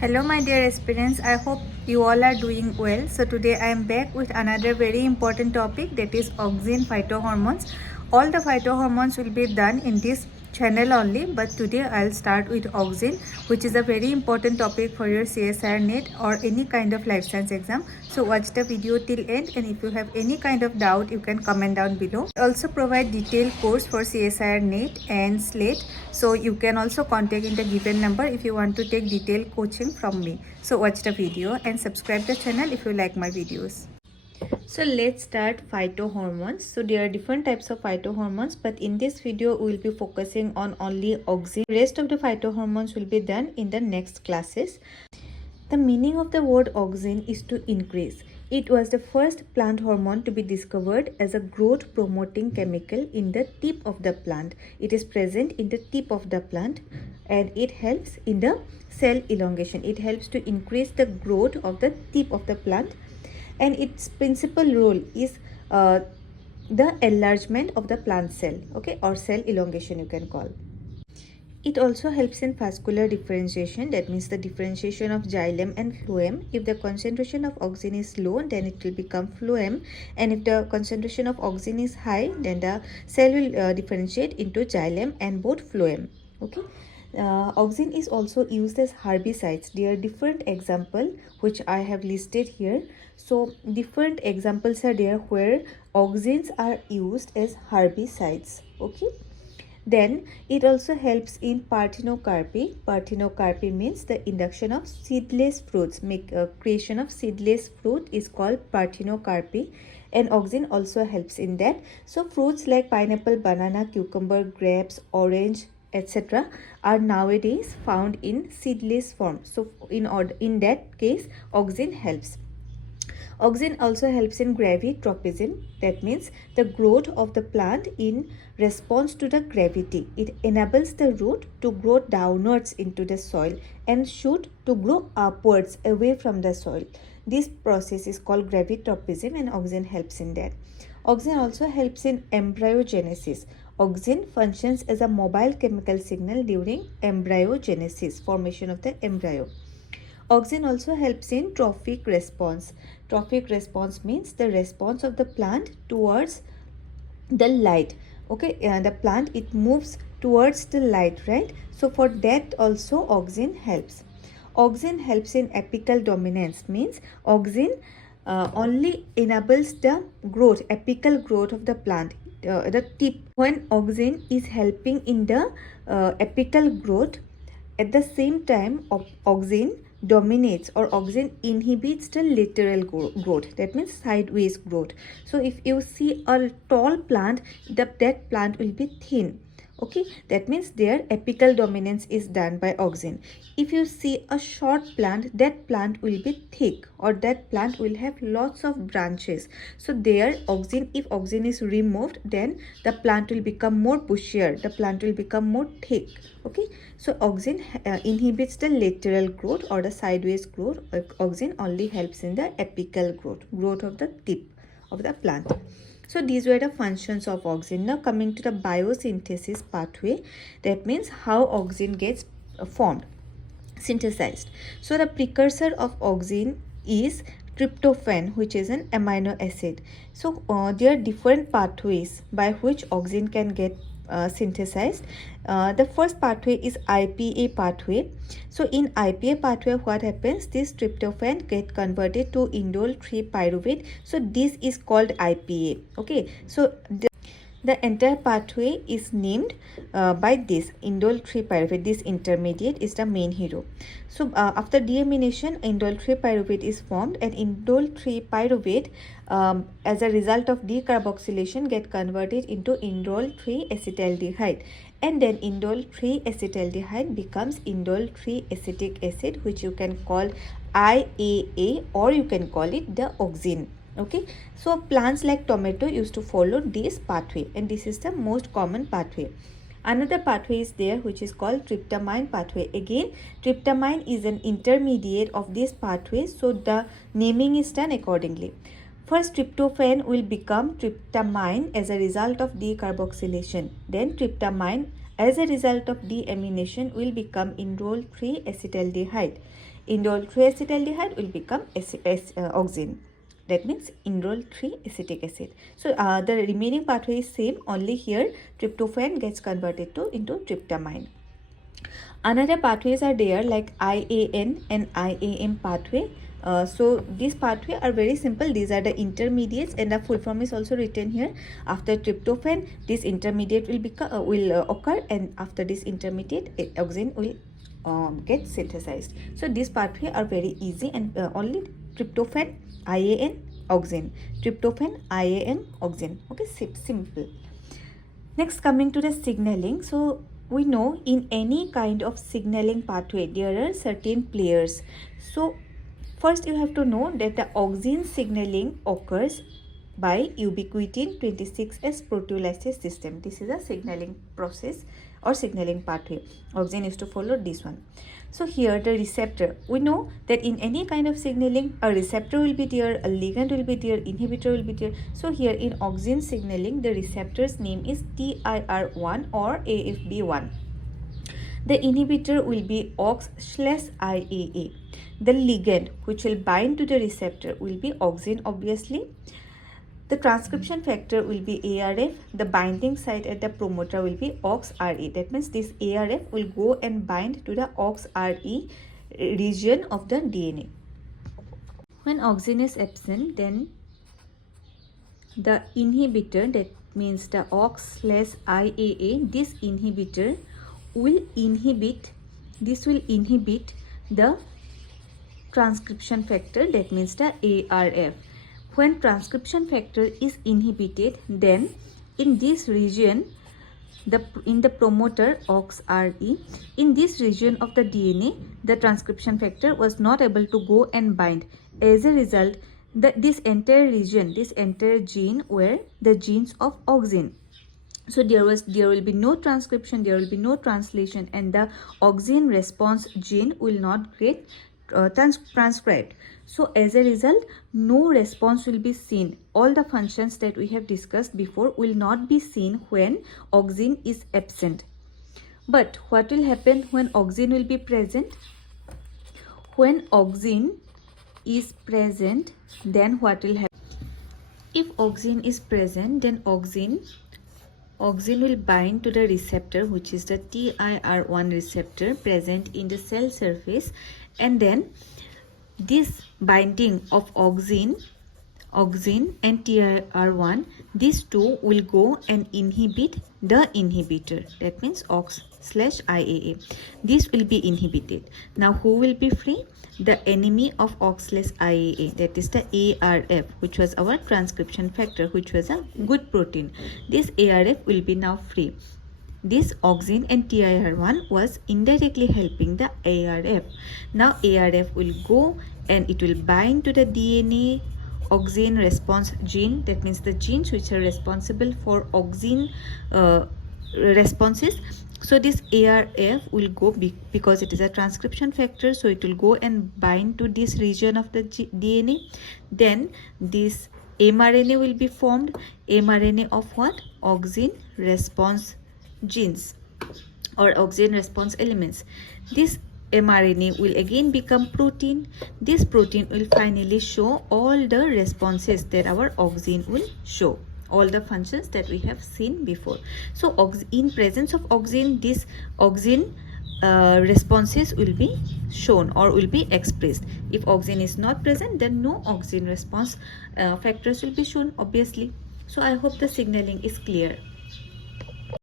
Hello my dear aspirants, I hope you all are doing well. So today I am back with another very important topic, that is auxin phytohormones. All the phytohormones will be done in this channel only, but today I'll start with auxin, which is a very important topic for your CSIR NET or any kind of life science exam. So watch the video till end, and if you have any kind of doubt you can comment down below. I also provide detailed course for CSIR NET and SLATE, so you can also contact in the given number if you want to take detailed coaching from me. So watch the video and subscribe the channel if you like my videos. So let's start phytohormones. So there are different types of phytohormones, but in this video we will be focusing on only auxin. Rest of the phytohormones will be done in the next classes. The meaning of the word auxin is to increase. It was the first plant hormone to be discovered as a growth promoting chemical in the tip of the plant. It is present in the tip of the plant and it helps in the cell elongation. It helps to increase the growth of the tip of the plant, and its principal role is the enlargement of the plant cell, okay, or cell elongation you can call. It also helps in vascular differentiation, that means the differentiation of xylem and phloem. If the concentration of auxin is low, then it will become phloem, and if the concentration of auxin is high, then the cell will differentiate into xylem and both phloem. Okay. Auxin is also used as herbicides. There are different examples which I have listed here. So different examples are there where auxins are used as herbicides. Okay. Then it also helps in parthenocarpy. Parthenocarpy means the induction of seedless fruits. Creation of seedless fruit is called parthenocarpy, and auxin also helps in that. So fruits like pineapple, banana, cucumber, grapes, orange, etc. are nowadays found in seedless form. So in that case, auxin helps. Auxin also helps in gravitropism, that means the growth of the plant in response to the gravity. It enables the root to grow downwards into the soil and shoot to grow upwards away from the soil. This process is called gravitropism, and auxin helps in that. Auxin also helps in embryogenesis. Auxin functions as a mobile chemical signal during embryogenesis, formation of the embryo. Auxin also helps in trophic response. Trophic response means the response of the plant towards the light. Okay, the plant, it moves towards the light, right? So for that also auxin helps. Auxin helps in apical dominance, means auxin only enables the growth, apical growth of the plant, the tip. When auxin is helping in the apical growth, at the same time auxin dominates or auxin inhibits the lateral growth, that means sideways growth. So if you see a tall plant, that plant will be thin. Okay, that means their apical dominance is done by auxin. If you see a short plant, that plant will be thick, or that plant will have lots of branches. So there auxin, if auxin is removed, then the plant will become more bushier, the plant will become more thick. Okay, so auxin inhibits the lateral growth or the sideways growth. Auxin only helps in the apical growth of the tip of the plant. So these were the functions of auxin. Now coming to the biosynthesis pathway, that means how auxin gets formed, synthesized. So the precursor of auxin is tryptophan, which is an amino acid. So there are different pathways by which auxin can get synthesized. The first pathway is IPA pathway. So in IPA pathway, what happens? This tryptophan get converted to indole 3 pyruvate. So this is called IPA. Okay, so the entire pathway is named by this indole 3 pyruvate. This intermediate is the main hero. So after deamination, indole 3 pyruvate is formed, and indole 3 pyruvate as a result of decarboxylation get converted into indole 3 acetaldehyde, and then indole 3 acetaldehyde becomes indole 3 acetic acid, which you can call IAA, or you can call it the auxin. Okay, so plants like tomato used to follow this pathway, and this is the most common pathway. Another pathway is there which is called tryptamine pathway. Again, tryptamine is an intermediate of this pathway, so the naming is done accordingly. First, tryptophan will become tryptamine as a result of decarboxylation. Then tryptamine as a result of deamination will become indole 3 acetaldehyde. Indole 3-acetaldehyde will become auxin. That means indole 3-acetic acid. So the remaining pathway is same, only here tryptophan gets converted into tryptamine. Another pathways are there like IAN and IAM pathway. So these pathway are very simple. These are the intermediates, and the full form is also written here. After tryptophan, this intermediate will occur, and after this intermediate, auxin will get synthesized. So these pathway are very easy, and only tryptophan, IAN, auxin, tryptophan, IAN, auxin. Okay, simple. Next, coming to the signaling. So we know in any kind of signaling pathway there are certain players. So first you have to know that the auxin signaling occurs by ubiquitin 26S proteolysis system. This is a signaling process or signaling pathway. Auxin is to follow this one. So here the receptor, we know that in any kind of signaling a receptor will be there, a ligand will be there, inhibitor will be there. So here in auxin signaling the receptor's name is TIR1 or AFB1. The inhibitor will be AUX/IAA. The ligand which will bind to the receptor will be auxin, obviously. The transcription factor will be ARF. The binding site at the promoter will be AUXRE. That means this ARF will go and bind to the AUXRE region of the DNA. When auxin is absent, then the inhibitor, that means the AUX/IAA, this inhibitor will inhibit the transcription factor, that means the ARF. When transcription factor is inhibited, then in this region, in the promoter AUXRE, in this region of the DNA, the transcription factor was not able to go and bind. As a result, this entire region, this entire gene were the genes of auxin. So there will be no transcription, there will be no translation, and the auxin response gene will not get transcribed. So as a result, no response will be seen. All the functions that we have discussed before will not be seen when auxin is absent. But what will happen when auxin will be present? When auxin is present, then what will happen? If auxin is present, then auxin will bind to the receptor, which is the TIR1 receptor present in the cell surface, and then this binding of auxin and TIR1, these two will go and inhibit the inhibitor, that means AUX/IAA. This will be inhibited. Now who will be free? The enemy of AUX/IAA, that is the ARF, which was our transcription factor, which was a good protein. This ARF will be now free. This auxin and TIR1 was indirectly helping the ARF. Now ARF will go and it will bind to the DNA auxin response gene, that means the genes which are responsible for auxin responses. So this ARF will go, because it is a transcription factor, so it will go and bind to this region of the DNA. Then this mRNA will be formed. mRNA of what? Auxin response genes or auxin response elements. This mRNA will again become protein. This protein will finally show all the responses that our auxin will show, all the functions that we have seen before. So in presence of auxin, this auxin responses will be shown or will be expressed. If auxin is not present, then no auxin response factors will be shown, obviously. So I hope the signaling is clear.